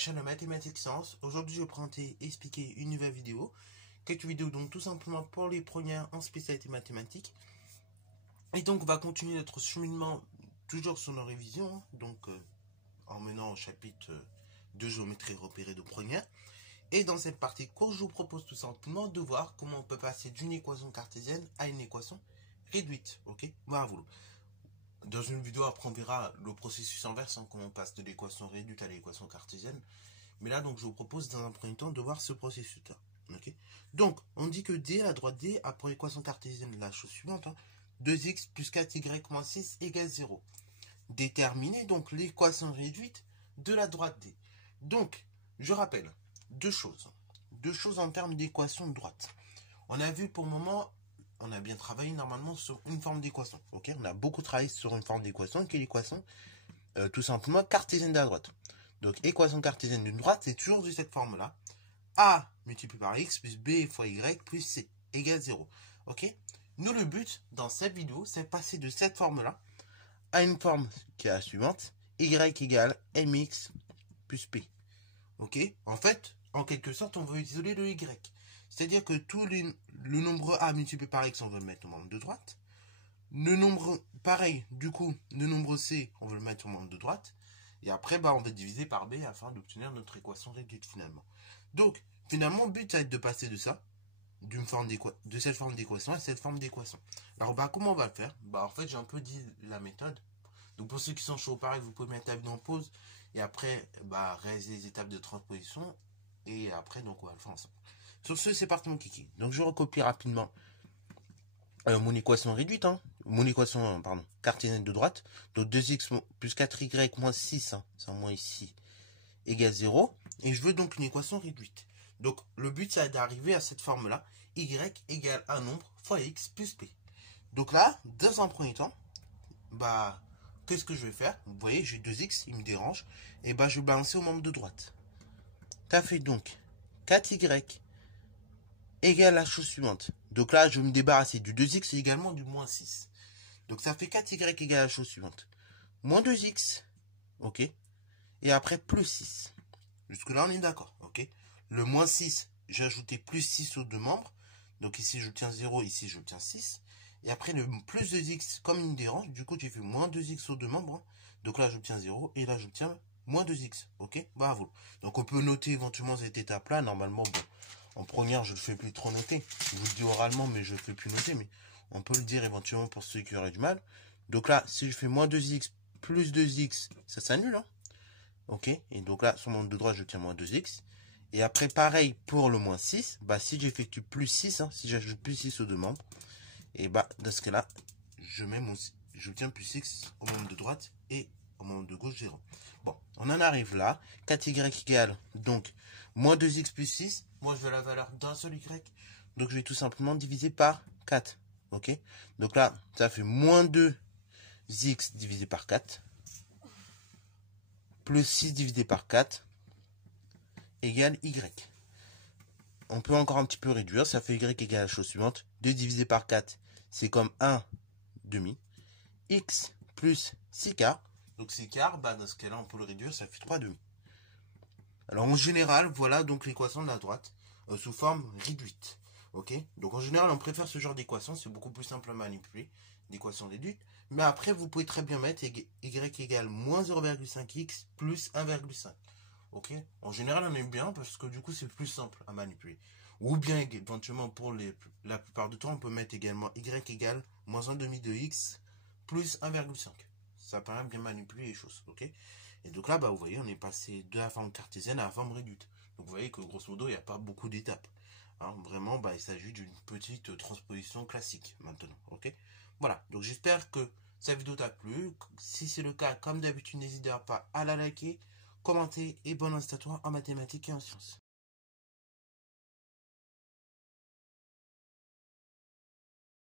chaîne de Mathématiques Sciences. Aujourd'hui, je vais présenter et expliquer une nouvelle vidéo. Quelques vidéos donc tout simplement pour les premières en spécialité mathématiques. Et donc, on va continuer notre cheminement toujours sur nos révisions. Donc, en menant au chapitre de géométrie repérée de première. Et dans cette partie courte, je vous propose tout simplement de voir comment on peut passer d'une équation cartésienne à une équation réduite. Ok, voilà, vous. Dans une vidéo, après, on verra le processus inverse, hein, comment on passe de l'équation réduite à l'équation cartésienne. Mais là, donc, je vous propose dans un premier temps de voir ce processus-là. Okay, donc, on dit que D, la droite D, a pour équation cartésienne la chose suivante. 2x plus 4y moins 6 égale 0. Déterminer donc l'équation réduite de la droite D. Donc, je rappelle deux choses. Deux choses en termes d'équation de droite. On a vu pour le moment, on a bien travaillé normalement sur une forme d'équation. Okay, on a beaucoup travaillé sur une forme d'équation qui est l'équation tout simplement cartésienne de la droite. Donc, équation cartésienne d'une droite, c'est toujours de cette forme-là. A multiplié par x plus b fois y plus c égale 0. Ok. Nous, le but dans cette vidéo, c'est de passer de cette forme-là à une forme qui est la suivante. Y égale mx plus p. Ok. En fait, en quelque sorte, on veut isoler le y. C'est-à-dire que le nombre a multiplié par x, on veut le mettre au membre de droite. Le nombre, pareil, du coup, le nombre c, on veut le mettre au membre de droite. Et après, bah, on va diviser par b afin d'obtenir notre équation réduite finalement. Donc, finalement, le but, ça va être de passer de ça, de cette forme d'équation à cette forme d'équation. Alors, bah, comment on va le faire? Bah, en fait, j'ai un peu dit la méthode. Donc, pour ceux qui sont chauds, pareil, vous pouvez mettre la vidéo en pause. Et après, bah, réaliser les étapes de transposition. Et après, donc, on va le faire ensemble. Sur ce, c'est parti, mon kiki. Donc, je recopie rapidement mon équation réduite, mon équation, pardon, cartésienne de droite. Donc, 2x plus 4y moins 6, c'est un moins ici, égale 0. Et je veux donc une équation réduite. Donc, le but, c'est d'arriver à cette forme-là. Y égale un nombre fois x plus p. Donc là, dans un premier temps, bah, qu'est-ce que je vais faire? Vous voyez, j'ai 2x, il me dérange. Et bah, je vais balancer au membre de droite. Ça fait donc 4y égale la chose suivante. Donc là, je vais me débarrasser du 2x et également du moins 6. Donc ça fait 4y égale la chose suivante. Moins 2x, ok. Et après, plus 6. Jusque-là, on est d'accord, ok. Le moins 6, j'ai ajouté plus 6 aux deux membres. Donc ici, j'obtiens 0, ici, j'obtiens 6. Et après, le plus 2x, comme il me dérange, du coup, j'ai fait moins 2x aux deux membres. Donc là, j'obtiens 0, et là, j'obtiens moins 2x, ok. Bravo. Donc on peut noter éventuellement cette étape-là. Normalement, bon, en première, je ne le fais plus trop noter. Je vous le dis oralement, mais je ne le fais plus noter. Mais on peut le dire éventuellement pour ceux qui auraient du mal. Donc là, si je fais moins 2x plus 2x, ça s'annule, ok, et donc là, sur mon de droite, je tiens moins 2x. Et après, pareil pour le moins 6. Bah, si j'effectue plus 6, si j'ajoute plus 6 aux deux membres, et bah, dans ce cas-là, je tiens plus 6 au membre de droite et au membre de gauche 0. Bon, on en arrive là. 4y égale, donc, moins 2x plus 6. Moi, je veux la valeur d'un seul y. Donc, je vais tout simplement diviser par 4. Ok, donc là, ça fait moins 2x divisé par 4. Plus 6 divisé par 4 égale y. On peut encore un petit peu réduire, ça fait y égale la chose suivante. 2 divisé par 4, c'est comme 1 demi. X plus 6 quarts. Donc 6 quarts, bah dans ce cas-là, on peut le réduire, ça fait 3 demi. Alors en général, voilà donc l'équation de la droite sous forme réduite. Ok. Donc en général, on préfère ce genre d'équation, c'est beaucoup plus simple à manipuler, d'équation réduite. Mais après, vous pouvez très bien mettre y égale moins 0,5x plus 1,5. Ok. En général, on aime bien parce que du coup, c'est plus simple à manipuler. Ou bien, éventuellement, pour la plupart du temps, on peut mettre également y égale moins 1 demi de x plus 1,5. Ça permet de bien manipuler les choses. Ok. Et donc là, bah, vous voyez, on est passé de la forme cartésienne à la forme réduite. Donc vous voyez que grosso modo, il n'y a pas beaucoup d'étapes. Vraiment, bah, il s'agit d'une petite transposition classique maintenant. Ok. Voilà. Donc j'espère que cette vidéo t'a plu. Si c'est le cas, comme d'habitude, n'hésitez pas à la liker, commenter et bon instant à toi en mathématiques et en sciences.